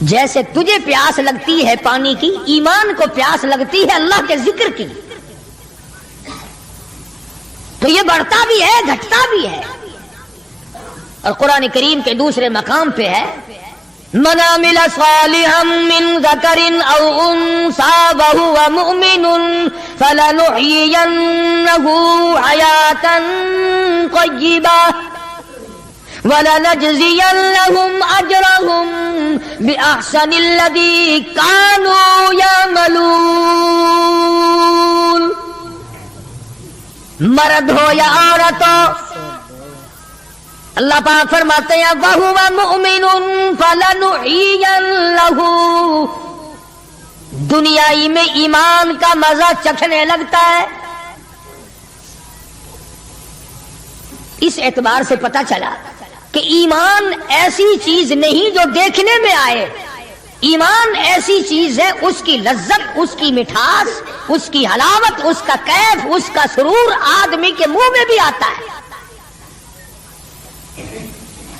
جیسے تجھے پیاس لگتی ہے پانی کی، ایمان کو پیاس لگتی ہے اللہ کے ذکر کی، تو یہ بڑھتا بھی ہے گھٹتا بھی ہے۔ اور قرآن کریم کے دوسرے مقام پہ ہے من عمل صالحا من ذکر او انثى وهو مؤمن فلنحيينه حياة طيبة وَلَنَجْزِيَنَّهُمْ أَجْرَهُمْ بِأَحْسَنِ الَّذِي كَانُوا يَعْمَلُونَ۔ مرد ہو یا عورت ہو، اللہ پاک فرماتے ہیں وَهُوَ مُؤْمِنٌ فَلَنُحْيِيَنَّهُ، دنیائی میں ایمان کا مزہ چکھنے لگتا ہے۔ اس اعتبار سے پتہ چلا کہ ایمان ایسی چیز نہیں جو دیکھنے میں آئے، ایمان ایسی چیز ہے اس کی لذت، اس کی مٹھاس، اس کی حلاوت، اس کا کیف، اس کا سرور آدمی کے منہ میں بھی آتا ہے۔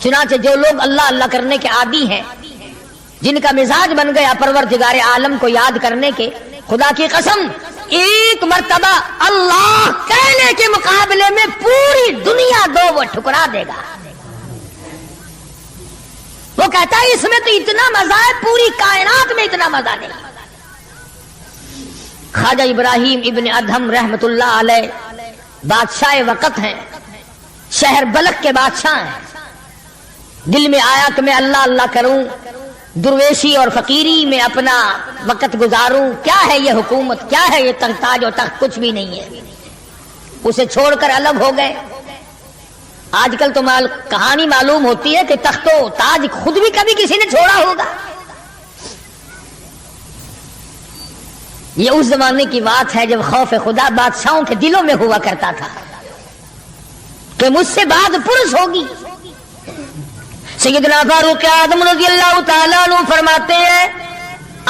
چنانچہ جو لوگ اللہ اللہ کرنے کے عادی ہیں، جن کا مزاج بن گیا پروردگار عالم کو یاد کرنے کے، خدا کی قسم ایک مرتبہ اللہ کہنے کے مقابلے میں پوری دنیا دو وہ ٹھکرا دے گا۔ وہ کہتا ہے اس میں تو اتنا مزہ ہے، پوری کائنات میں اتنا مزہ نہیں۔ خواجہ ابراہیم ابن ادہم رحمت اللہ علیہ بادشاہ وقت ہیں، شہر بلخ کے بادشاہ ہیں۔ دل میں آیا کہ میں اللہ اللہ کروں، درویشی اور فقیری میں اپنا وقت گزاروں، کیا ہے یہ حکومت، کیا ہے یہ تاج و تخت، کچھ بھی نہیں ہے۔ اسے چھوڑ کر الگ ہو گئے۔ آج کل تو کہانی معلوم ہوتی ہے کہ تخت و تاج خود بھی کبھی کسی نے چھوڑا ہوگا۔ یہ اس زمانے کی بات ہے جب خوف خدا بادشاہوں کے دلوں میں ہوا کرتا تھا کہ مجھ سے بات پرس ہوگی۔ سیدنا فاروق اعظم رضی اللہ تعالیٰ عنہ فرماتے ہیں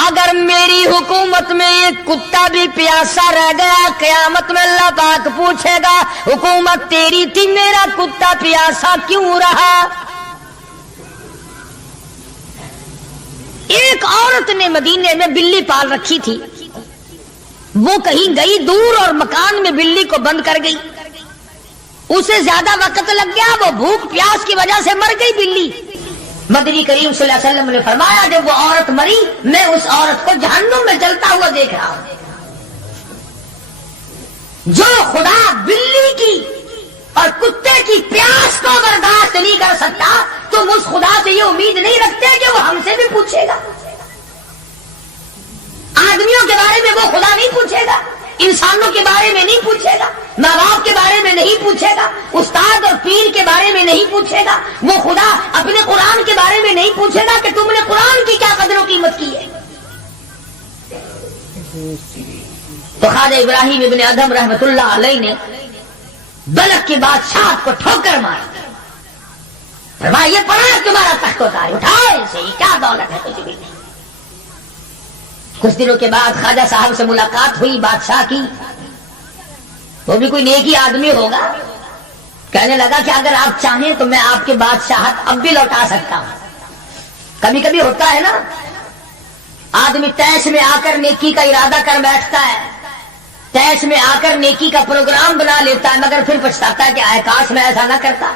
اگر میری حکومت میں ایک کتا بھی پیاسا رہ گیا، قیامت میں اللہ پاک پوچھے گا حکومت تیری تھی، میرا کتا پیاسا کیوں رہا؟ ایک عورت نے مدینے میں بلی پال رکھی تھی، وہ کہیں گئی دور اور مکان میں بلی کو بند کر گئی، اسے زیادہ وقت لگ گیا، وہ بھوک پیاس کی وجہ سے مر گئی بلی۔ مدنی کریم صلی اللہ علیہ وسلم نے فرمایا جب وہ عورت مری میں اس عورت کو جہنم میں جلتا ہوا دیکھ رہا ہوں۔ جو خدا بلی کی اور کتے کی پیاس کو برداشت نہیں کر سکتا تم اس خدا سے یہ امید نہیں رکھتے کہ وہ ہم سے بھی پوچھے گا۔ آدمیوں کے بارے میں وہ خدا نہیں پوچھے گا، انسانوں کے بارے میں نہیں پوچھے گا، ماں باپ کے بارے میں نہیں پوچھے گا، استاد اور پیر کے بارے میں نہیں پوچھے گا، وہ خدا اپنے قرآن کے بارے میں نہیں پوچھے گا کہ تم نے قرآن کی کیا قدر و قیمت کی ہے۔ تو خواجہ ابراہیم ابن ادہم رحمت اللہ علیہ نے بلخ کی بادشاہ کو ٹھوکر ماری، فرمایا یہ پڑا تمہارا تخت اتارے، اٹھائے اسے، یہ کیا دولت ہے کچھ بھی نہیں۔ کچھ دنوں کے بعد خواجہ صاحب سے ملاقات ہوئی بادشاہ کی، وہ بھی کوئی نیکی آدمی ہوگا، کہنے لگا کہ اگر آپ چاہیں تو میں آپ کے بادشاہت اب بھی لوٹا سکتا ہوں۔ کبھی کبھی ہوتا ہے نا آدمی تیش میں آ کر نیکی کا ارادہ کر بیٹھتا ہے، تیش میں آ کر نیکی کا پروگرام بنا لیتا ہے، مگر پھر پچھتاتا ہے کہ آئے کاش میں ایسا نہ کرتا۔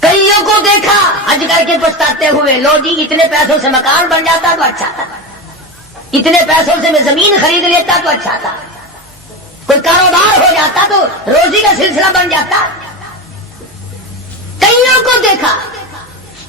کئیوں کو دیکھا حج کر کے پچھتاتے ہوئے، لو جی اتنے پیسوں سے مکان بن جاتا تو اچھا تھا، اتنے پیسوں سے میں زمین خرید لیتا تو اچھا تھا، کوئی کاروبار ہو جاتا تو روزی کا سلسلہ بن جاتا۔ کئیوں کو دیکھا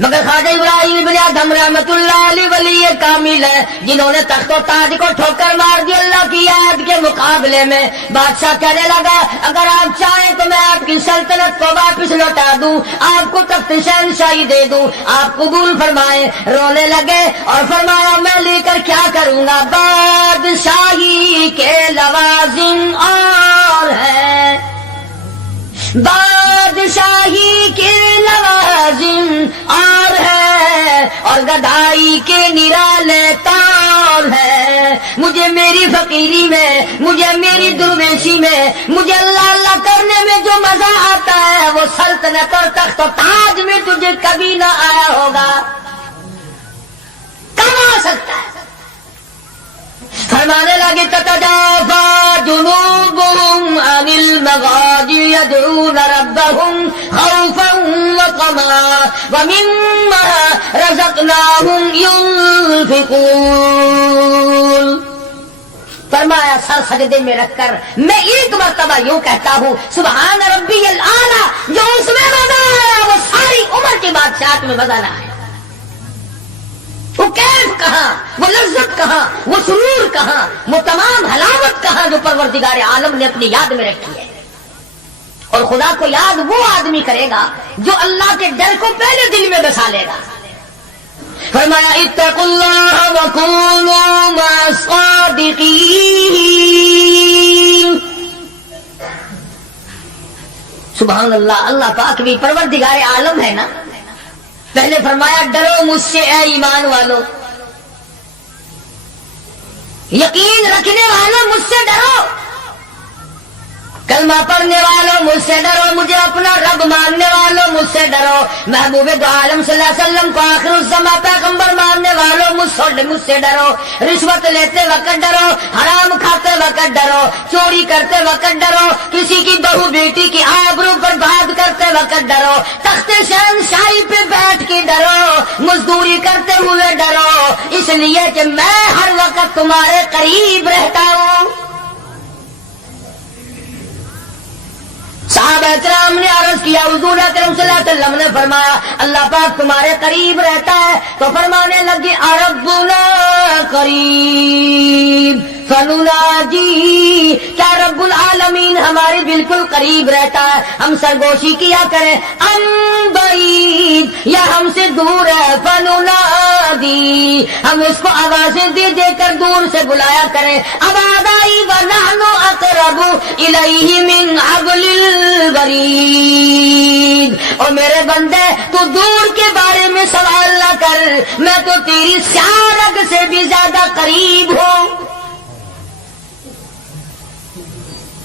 مگر خواجہ ابراہیم ابن ادہم رحمت اللہ علیہ ولی کامل ہے جنہوں نے تخت و تاج کو ٹھوکر مار دی اللہ کی آیت کے مقابلے میں۔ بادشاہ کہنے لگا اگر آپ چاہیں تو میں آپ کی سلطنت کو واپس لوٹا دوں، آپ کو تخت شہنشاہی دے دوں، آپ قبول فرمائیں۔ رونے لگے اور فرمایا میں لے کر کیا کروں گا، بادشاہی کے لوازم اور ہیں، بادشاہی کے لوازم اور ہے اور گدائی کے نرالے تار ہے۔ مجھے میری فقیری میں، مجھے میری درویشی میں، مجھے اللہ اللہ کرنے میں جو مزہ آتا ہے وہ سلطنت اور تخت و تاج میں تجھے کبھی نہ آیا ہوگا۔ يدعون ربهم خوفا وطمعا ومما رزقناهم ينفقون. فرمایا سر سجدے میں رکھ کر میں ایک مرتبہ یوں کہتا ہوں سبحان ربی الاعلی. جو اس میں مزہ آیا وہ ساری عمر کی بادشاہت میں مزہ نہ آیا. وہ کیف کہاں، وہ لذت کہاں، وہ سرور کہاں، وہ تمام حلاوت کہاں جو پروردگار عالم نے اپنی یاد میں رکھی ہے. اور خدا کو یاد وہ آدمی کرے گا جو اللہ کے ڈر کو پہلے دل میں بسا لے گا. فرمایا اتقوا اللہ وکونوا مع الصادقین. سبحان اللہ. اللہ پاک بھی پروردگار عالم ہے نا. پہلے فرمایا ڈرو مجھ سے اے ایمان والو، یقین رکھنے والوں مجھ سے ڈرو، کلمہ پڑھنے والوں مجھ سے ڈرو، مجھے اپنا رب ماننے والوں مجھ سے ڈرو، محبوب دو عالم صلی اللہ علیہ وسلم کو آخر الزماں پیغمبر ماننے والوں مجھ سے ڈرو. رشوت لیتے وقت ڈرو، حرام کھاتے وقت ڈرو، چوری کرتے وقت ڈرو، کسی کی بہو بیٹی کی آبرو برباد کرتے وقت ڈرو، تخت شہنشاہی پہ بیٹھ کے ڈرو، مزدوری کرتے ہوئے ڈرو، اس لیے کہ میں ہر وقت تمہارے قریب رہتا ہوں. صحابہ کرام نے عرض کیا حضور اکرم صلی اللہ علیہ وسلم نے فرمایا اللہ پاک تمہارے قریب رہتا ہے. تو فرمانے لگے ربنا قریب فنناجی. کیا رب العالمین ہمارے بالکل قریب رہتا ہے، ہم سرگوشی کیا کریں ام بعید، یا ہم سے دور ہے فننادی، ہم اس کو آوازیں دے دے کر دور سے بلایا کریں. ابادائی ونحن اقرب الیہ من حبل الورید. اور میرے بندے تو دور کے بارے میں سوال نہ کر، میں تو تیری سیارگ سے بھی زیادہ قریب ہوں،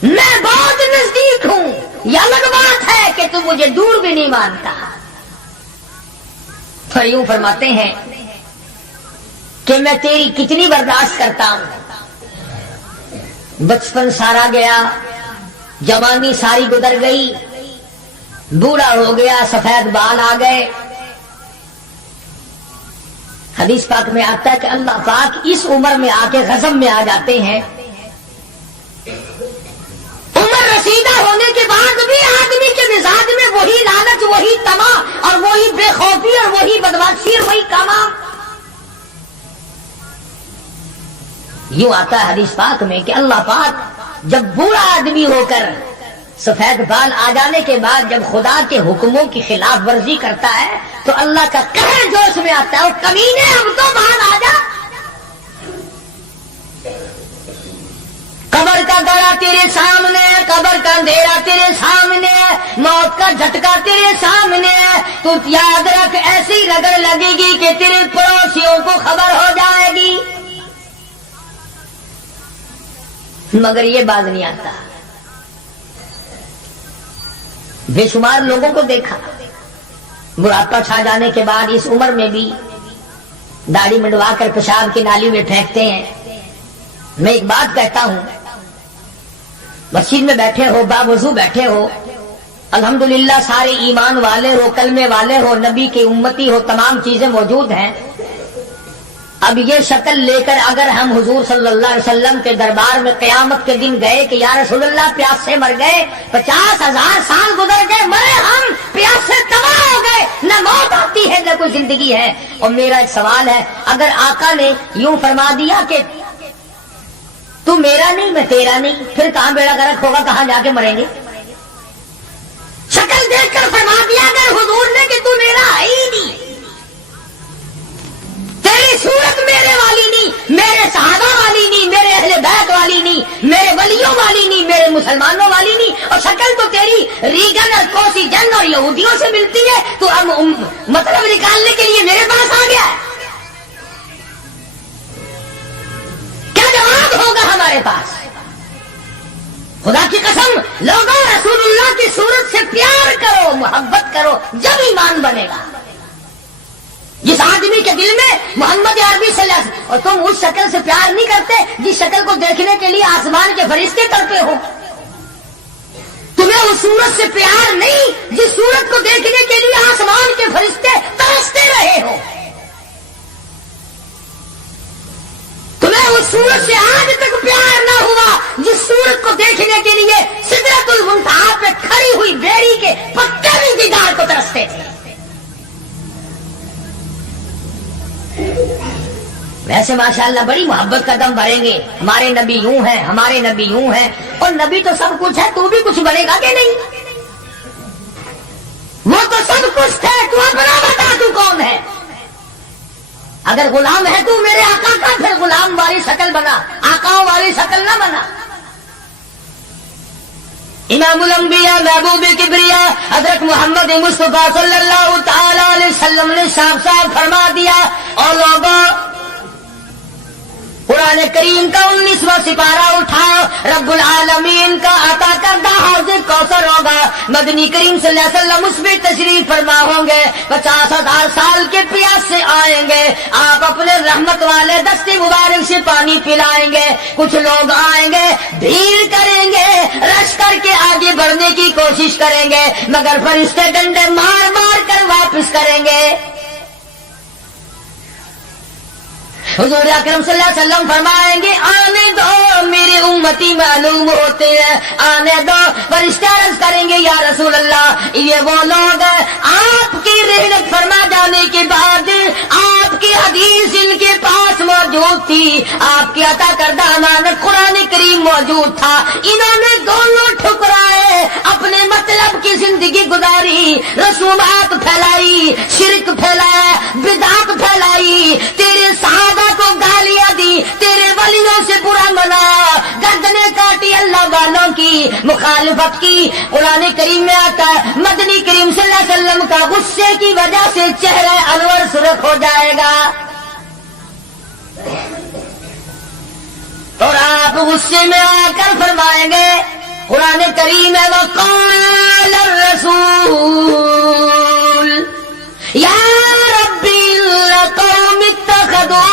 میں بہت نزدیک ہوں. یہ الگ بات ہے کہ تم مجھے دور بھی نہیں مانتا. تو یوں فرماتے ہیں کہ میں تیری کتنی برداشت کرتا ہوں. بچپن سارا گیا، جوانی ساری گزر گئی، بوڑھا ہو گیا، سفید بال آ گئے. حدیث پاک میں آتا ہے کہ اللہ پاک اس عمر میں آ کے غضب میں آ جاتے ہیں. عمر رسیدہ ہونے کے بعد بھی آدمی کے مزاج میں وہی لالچ، وہی طمع اور وہی بے خوفی اور وہی بدمعاشی اور وہی کاما. یوں آتا ہے حدیث پاک میں کہ اللہ پاک جب بوڑھا آدمی ہو کر سفید بال آ جانے کے بعد جب خدا کے حکموں کی خلاف ورزی کرتا ہے تو اللہ کا قہر جوش میں آتا ہے، کمینے اب تو باہر آ جا. قبر کا گڑا تیرے سامنے ہے، قبر کا اندھیرا تیرے سامنے ہے، موت کا جھٹکا تیرے سامنے ہے. تو یاد رکھ ایسی رگڑ لگے گی کہ تیرے پڑوسیوں کو خبر ہو جائے گی. مگر یہ باز نہیں آتا. بے شمار لوگوں کو دیکھا بڑھاپا چھا جانے کے بعد اس عمر میں بھی داڑھی منڈوا کر پیشاب کی نالی میں پھینکتے ہیں. میں ایک بات کہتا ہوں، مسجد میں بیٹھے ہو، باوضو بیٹھے ہو، الحمدللہ سارے ایمان والے ہو، کلمے والے ہو، نبی کی امتی ہو، تمام چیزیں موجود ہیں. اب یہ شکل لے کر اگر ہم حضور صلی اللہ علیہ وسلم کے دربار میں قیامت کے دن گئے کہ یا رسول اللہ پیاس سے مر گئے، 50,000 سال گزر گئے، مرے ہم، پیاس سے تباہ ہو گئے، نہ موت آتی ہے نہ کوئی زندگی ہے. اور میرا ایک سوال ہے، اگر آقا نے یوں فرما دیا کہ تو میرا نہیں میں تیرا نہیں، پھر کہاں بیڑا گرک ہوگا، کہاں جا کے مریں گے؟ شکل دیکھ کر فرما دیا اگر حضور نے کہ تو میرا ہے ہی نہیں، تیری صورت میرے والی نہیں، میرے صحابہ والی نہیں، میرے اہل بیت والی نہیں، میرے ولیوں والی نہیں، میرے مسلمانوں والی نہیں، اور شکل تو تیری ریگن اور کوسی جنگ اور یہودیوں سے ملتی ہے، تو اب مطلب نکالنے کے لیے میرے پاس آ گیا. کیا جواب ہوگا ہمارے پاس؟ خدا کی قسم لوگوں رسول اللہ کی صورت سے پیار کرو، محبت کرو، جب ایمان بنے گا. جس آدمی کے دل میں محمد عربی صلی اللہ علیہ وسلم، اور تم اس شکل سے پیار نہیں کرتے جس شکل کو دیکھنے کے لیے آسمان کے فرشتے تڑپے ہو، تمہیں اس صورت سے پیار نہیں جس صورت کو دیکھنے کے لیے آسمان کے فرشتے ترستے رہے ہو. تمہیں اس صورت سے آج تک پیار نہ ہوا جس صورت کو دیکھنے کے لیے سدرۃ المنتہا پہ کھڑی ہوئی بیری کے پتے بھی دیدار کو ترستے تھے. ویسے ماشاءاللہ بڑی محبت کا دم بھریں گے، ہمارے نبی یوں ہیں، ہمارے نبی یوں ہیں. اور نبی تو سب کچھ ہے، تو بھی کچھ بنے گا کہ نہیں؟ وہ تو سب کچھ ہے، تو اپنا بتا تو کون ہے. اگر غلام ہے تو میرے آقا کا، پھر غلام والی شکل بنا، آقاؤں والی شکل نہ بنا. امام الانبیاء محبوب کبریا حضرت محمد مصطفیٰ صلی اللہ تعالی علیہ وسلم نے صاف صاف فرما دیا. اور لوگوں، قرآن کریم کا 19واں سپارہ اٹھاؤ، رب العالمین کا عطا کردہ حوض کوثر ہوگا. مدنی کریم صلی اللہ علیہ وسلم اس میں تشریف فرما ہوں گے. 50,000 سال کے پیاس سے آئیں گے، آپ اپنے رحمت والے دستے مبارک سے پانی پلائیں گے. کچھ لوگ آئیں گے، بھیڑ کریں گے، رش کر کے آگے بڑھنے کی کوشش کریں گے، مگر فرشتے ڈنڈے مار مار کر واپس کریں گے. حضور اکرم صلی اللہ علیہ وسلم فرمائیں گے آنے دو، میرے امتی معلوم ہوتے ہیں، آنے دو. فرشتے عرض کریں گے یا رسول اللہ، یہ وہ لوگ آپ کی رحلت فرما جانے کے بعد آپ کی حدیث ان کے پاس موجود تھی، آپ کی عطا کردہ امانت قرآن کریم موجود تھا، انہوں نے دونوں ٹھکرائے، اپنے مطلب کی زندگی گزاری، رسومات پھیلائی، شرک پھیلایا، بدعت پھیلائی، تیرے صحابہ کو گالیاں دی، تیرے ولیوں سے برا منایا، گردنیں کاٹی، اللہ والوں کی مخالفت کی. قرآن کریم میں آتا ہے مدنی کریم صلی اللہ علیہ وسلم کا غصے کی وجہ سے چہرہ انور سرخ ہو جائے گا. اور آپ غصے میں آ کر فرمائیں گے، قرآن کریم ہے وقال الرسول یا ربی القوم اتخذوا،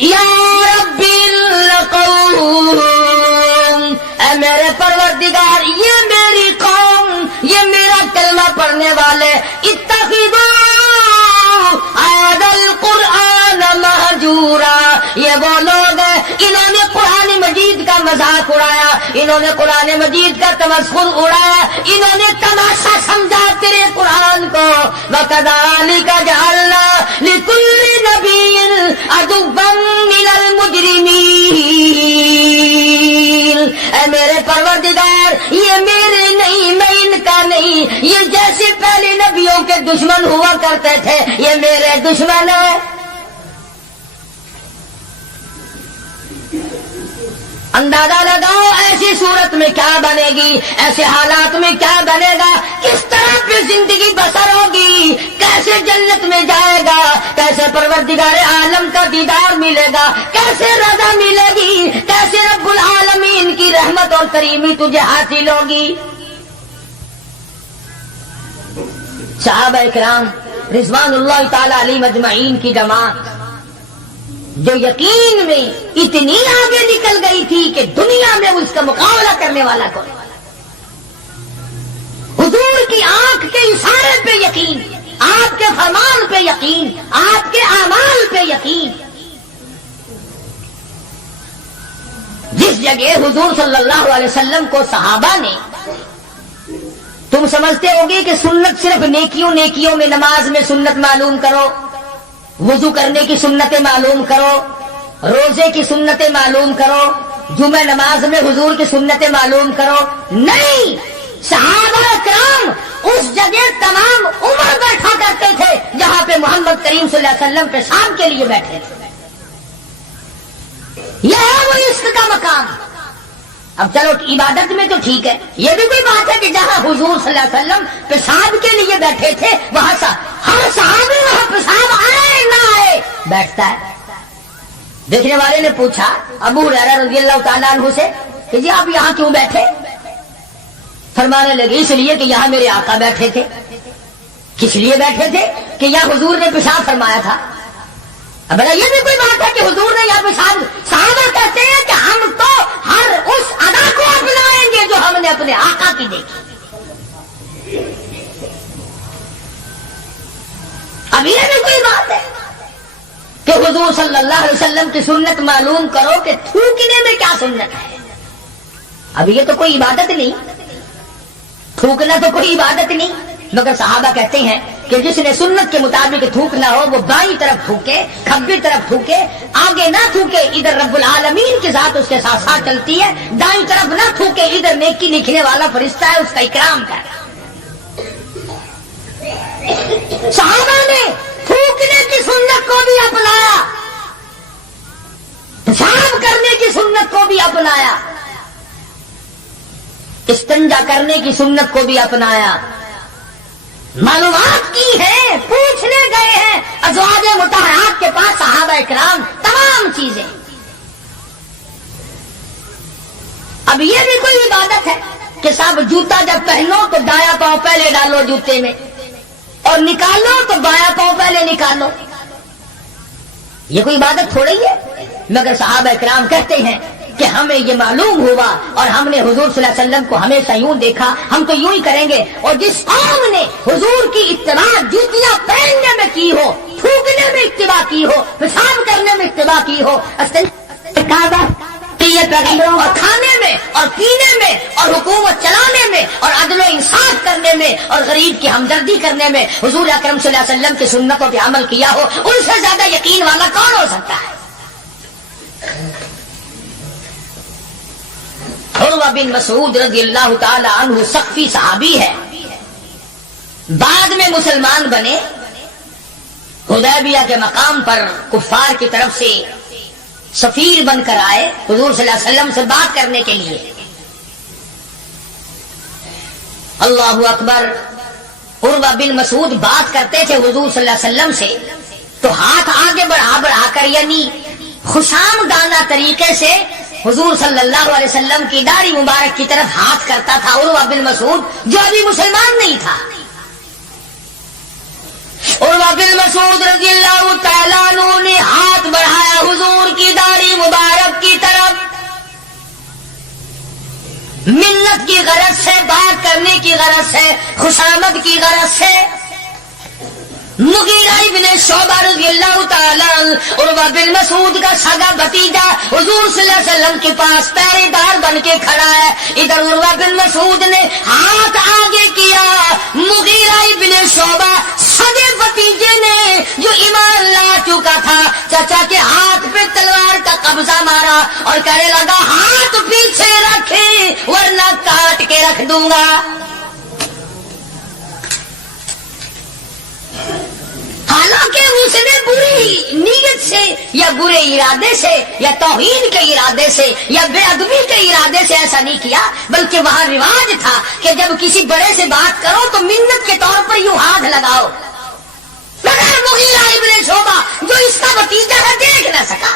یا ربی القوم، اے میرے پروردگار یہ میری قوم، یہ میرا کلمہ پڑھنے والے، اتخذوا هذا القرآن مہجورا، یہ وہ لوگ ہیں انہوں نے قرآن مجید کا مذاق اڑایا، انہوں نے قرآن مجید کا تمسخر اڑایا، انہوں نے تماشا سمجھا تیرے قرآن کو. وَكَذَلِكَ جَعَلْنَا لِكُلِّ نَبِيٍّ عَدُوًّا مِّنَ الْمُجْرِمِينَ. اے میرے پروردگار یہ میرے نہیں، میں ان کا نہیں، یہ جیسے پہلے نبیوں کے دشمن ہوا کرتے تھے یہ میرے دشمن ہیں. اندازہ لگاؤ ایسی صورت میں کیا بنے گی، ایسے حالات میں کیا بنے گا، کس طرح پہ زندگی بسر ہوگی، کیسے جنت میں جائے گا، کیسے پروردگار عالم کا دیدار ملے گا، کیسے رضا ملے گی، کیسے رب العالمین کی رحمت اور کریمی تجھے حاصل ہوگی. صحابہ اکرام رضوان اللہ تعالی علیہم اجمعین کی جماعت جو یقین میں اتنی آگے نکل گئی تھی کہ دنیا میں اس کا مقابلہ کرنے والا کوئی، حضور کی آنکھ کے اشارے پہ یقین، آپ کے فرمان پہ یقین، آپ کے اعمال پہ یقین. جس جگہ حضور صلی اللہ علیہ وسلم کو صحابہ نے، تم سمجھتے ہوگے کہ سنت صرف نیکیوں میں، نماز میں سنت معلوم کرو، وضو کرنے کی سنتیں معلوم کرو، روزے کی سنتیں معلوم کرو، جمعہ نماز میں حضور کی سنتیں معلوم کرو. نہیں، صحابہ کرام اس جگہ تمام عمر بیٹھا کرتے تھے جہاں پہ محمد کریم صلی اللہ علیہ وسلم پیشاب کے لیے بیٹھے تھے. یہ ہے وہ عشق کا مقام. اب چلو عبادت میں تو ٹھیک ہے، یہ بھی کوئی بات ہے کہ جہاں حضور صلی اللہ علیہ وسلم پیشاب کے لیے بیٹھے تھے وہاں ہر صحابی وہاں پیشاب آئے نہ آئے بیٹھتا ہے. دیکھنے والے نے پوچھا ابو ہریرہ رضی اللہ تعالیٰ عنہ سے کہ جی آپ یہاں کیوں بیٹھے؟ فرمانے لگے اس لیے کہ یہاں میرے آقا بیٹھے تھے. کس لیے بیٹھے تھے؟ کہ یہاں حضور نے پیشاب فرمایا تھا. اب یہ بھی کوئی بات ہے کہ حضور نے یہاں پیشاب، صحابہ کہتے ہیں کہ ہم تو ہر اس ادا کو اپنائیں گے جو ہم نے اپنے آقا کی دیکھی۔ اب یہ بھی کوئی بات ہے کہ حضور صلی اللہ علیہ وسلم کی سنت معلوم کرو کہ تھوکنے میں کیا سنت ہے؟ اب یہ تو کوئی عبادت نہیں، تھوکنا تو کوئی عبادت نہیں، مگر صحابہ کہتے ہیں کہ جس نے سنت کے مطابق تھوکنا ہو وہ بائیں طرف تھوکے، کھبی طرف تھوکے، آگے نہ تھوکے، ادھر رب العالمین کی ذات اس کے ساتھ ساتھ چلتی ہے، دائیں طرف نہ تھوکے، ادھر نیکی لکھنے والا فرشتہ ہے اس کا اکرام کر۔ صحابہ نے تھوکنے کی سنت کو بھی اپنایا، پیشاب کرنے کی سنت کو بھی اپنایا، استنجا کرنے کی سنت کو بھی اپنایا، معلومات کی ہے، پوچھنے گئے ہیں ازواج مطہرات کے پاس صحابہ اکرام تمام چیزیں۔ اب یہ بھی کوئی عبادت ہے کہ صاحب جوتا جب پہنو تو دایاں پاؤں پہلے ڈالو جوتے میں اور نکالو تو بایاں پاؤں پہلے نکالو؟ یہ کوئی عبادت تھوڑی ہے، مگر صحابہ اکرام کہتے ہیں کہ ہمیں یہ معلوم ہوا اور ہم نے حضور صلی اللہ علیہ وسلم کو ہمیشہ یوں دیکھا، ہم تو یوں ہی کریں گے۔ اور جس قوم نے حضور کی اتباع جوتیاں پہننے میں کی ہو، تھوکنے میں اتباع کی ہو، پیشاب کرنے میں اتباع کی ہو، اور کھانے میں اور پینے میں اور حکومت چلانے میں اور عدل و انصاف کرنے میں اور غریب کی ہمدردی کرنے میں حضور اکرم صلی اللہ علیہ وسلم کی سنتوں پہ عمل کیا ہو، ان سے زیادہ یقین والا کون ہو سکتا ہے؟ عروہ بن مسعود رضی اللہ تعالی عنہ سقفی صحابی ہے، بعد میں مسلمان بنے، حدیبیہ کے مقام پر کفار کی طرف سے سفیر بن کر آئے حضور صلی اللہ علیہ وسلم سے بات کرنے کے لیے۔ اللہ اکبر، عروہ بن مسعود بات کرتے تھے حضور صلی اللہ علیہ وسلم سے تو ہاتھ آگے بڑھا کر یعنی خوشامدانہ طریقے سے حضور صلی اللہ علیہ وسلم کی داڑھی مبارک کی طرف ہاتھ کرتا تھا عروہ بن مسعود جو ابھی مسلمان نہیں تھا۔ عروہ بن مسعود رضی اللہ تعالیٰ عنہ نے ہاتھ بڑھایا حضور کی داڑھی مبارک کی طرف، منت کی غرض سے، بات کرنے کی غرض سے، خوشامد کی غرض سے۔ مغیرہ ابن شعبہ رضی اللہ تعالیٰ عروہ بن مسعود کا سگا بھتیجا حضور صلی اللہ علیہ وسلم کے پاس پہرے دار بن کے کھڑا ہے، ادھر عروہ بن مسعود نے ہاتھ آگے کیا، مغیرہ ابن شعبہ سگے بھتیجے نے جو ایمان لا چکا تھا چچا کے ہاتھ پہ تلوار کا قبضہ مارا اور کہنے لگا ہاتھ پیچھے رکھے ورنہ کاٹ کے رکھ دوں گا۔ حالانکہ اس نے بری نیت سے یا برے ارادے سے یا توہین کے ارادے سے یا بے ادبی کے ارادے سے ایسا نہیں کیا، بلکہ وہاں رواج تھا کہ جب کسی بڑے سے بات کرو تو منت کے طور پر یوں ہاتھ لگاؤ، مگر مغیرہ ابن شعبہ جو اس کا بھتیجا ہے دیکھ نہ سکا،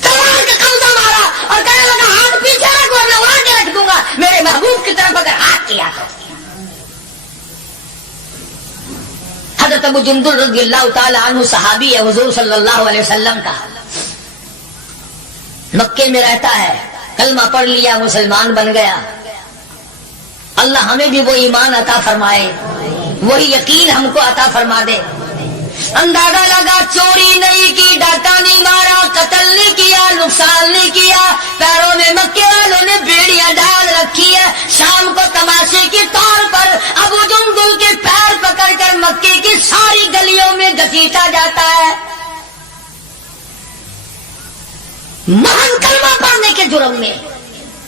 تلوار کا قبضہ مارا اور کہنے لگا ہاتھ پیچھے رکھ ورنہ اڑا کے رکھ دوں گا میرے محبوب کی طرف اگر ہاتھ کیا تو۔ حضرت ابو جندل رضی اللہ تعالی عنہ صحابی ہے حضور صلی اللہ علیہ وسلم کا، مکے میں رہتا ہے، کلمہ پڑھ لیا، مسلمان بن گیا۔ اللہ ہمیں بھی وہ ایمان عطا فرمائے، وہی یقین ہم کو عطا فرما دے۔ اندازہ لگا چوری نہیں کی، ڈاکہ نہیں مارا، قتل نہیں کیا، نقصان نہیں کیا، پیروں میں مکے والوں نے بیڑیاں ڈال رکھی ہے، شام کو تماشے کے طور پر ابو جندل کے پیر پکڑ کر مکے کی ساری گلیوں میں گھسیٹا جاتا ہے، محض کلمہ پڑھنے کے جرم میں،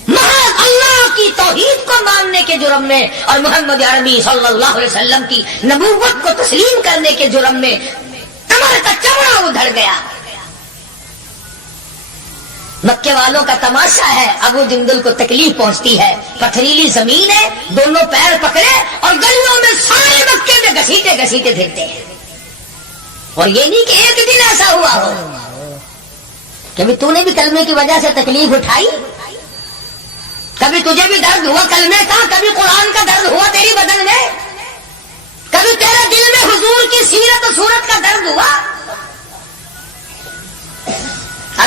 محض اللہ کی توحید کو ماننے کے جرم میں اور محمد عربی صلی اللہ علیہ وسلم کی نبوت کو تسلیم کرنے کے جرم میں کمر کا چمڑا ادھڑ گیا۔ مکے والوں کا تماشا ہے، ابو جندل کو تکلیف پہنچتی ہے، پتھریلی زمین ہے، دونوں پیر پکڑے اور گلیوں میں سارے مکے میں گھسیٹے گھسیٹے پھرتے ہیں۔ اور یہ نہیں کہ ایک دن ایسا ہوا ہو کہ تو نے بھی کلمے کی وجہ سے تکلیف اٹھائی، کبھی تجھے بھی درد ہوا کلمے کا، کبھی قرآن کا درد ہوا تیری بدن میں، کبھی تیرے دل میں حضور کی سیرت و صورت کا درد ہوا۔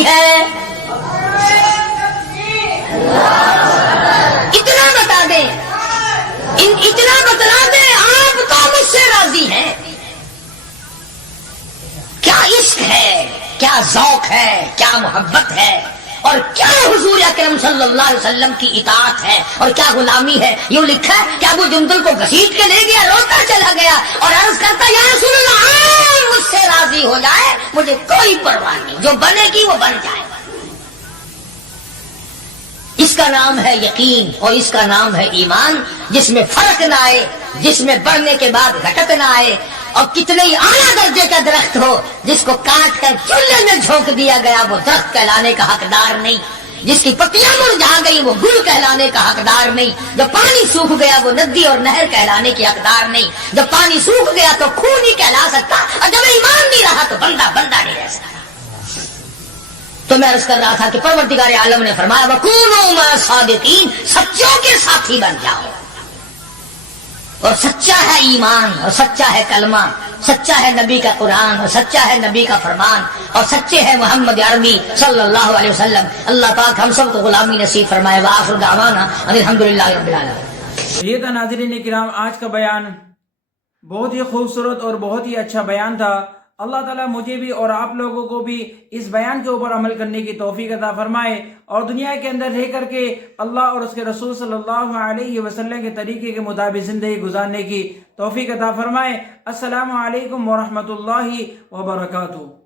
راضی ہے؟ اتنا بتا دیں، اتنا بتلا دیں آپ تو مجھ سے راضی ہیں؟ کیا عشق ہے، کیا ذوق ہے، کیا محبت ہے، اور کیا حضور اکرم صلی اللہ علیہ وسلم کی اطاعت ہے، اور کیا غلامی ہے۔ یوں لکھا ہے کہ ابو جندل کو گھسیٹ کے لے گیا، روتا چلا گیا اور عرض کرتا یا رسول اللہ مجھ سے راضی ہو جائے، مجھے کوئی پرواہ نہیں، جو بنے گی وہ بن جائے۔ اس کا نام ہے یقین اور اس کا نام ہے ایمان، جس میں فرق نہ آئے، جس میں بڑھنے کے بعد گھٹت نہ آئے، اور کتنے ہی اعلیٰ درجے کا درخت ہو، جس کو کاٹ کر چولہے میں جھونک دیا گیا وہ درخت کہلانے کا حقدار نہیں، جس کی پتیاں مرجھا گئی وہ گل کہلانے کا حقدار نہیں، جب پانی سوکھ گیا وہ ندی اور نہر کہلانے کی حقدار نہیں، جب پانی سوکھ گیا تو خون ہی کہلا سکتا، اور جب ایمان نہیں رہا تو بندہ نہیں رہ سکتا۔ تو میں عرض کر رہا تھا کہ پروردگار عالم نے فرمایا وَكُونُوا مَعَ الصَّادِقِينَ، سچوں کے ساتھی بن جاؤ، اور سچا ہے ایمان، اور سچا ہے کلمہ، سچا ہے نبی کا قرآن، اور سچا ہے نبی کا فرمان، اور سچے ہے محمد عربی صلی اللہ علیہ وسلم۔ اللہ پاک ہم سب کو غلامی نصیب فرمائے۔ وآخر دعوانا ان الحمدللہ رب العالمین۔ یہ تھا ناظرین کرام آج کا بیان، بہت ہی خوبصورت اور بہت ہی اچھا بیان تھا۔ اللہ تعالیٰ مجھے بھی اور آپ لوگوں کو بھی اس بیان کے اوپر عمل کرنے کی توفیق عطا فرمائے، اور دنیا کے اندر رہ کر کے اللہ اور اس کے رسول صلی اللہ علیہ وسلم کے طریقے کے مطابق زندگی گزارنے کی توفیق عطا فرمائے۔ السلام علیکم ورحمۃ اللہ وبرکاتہ۔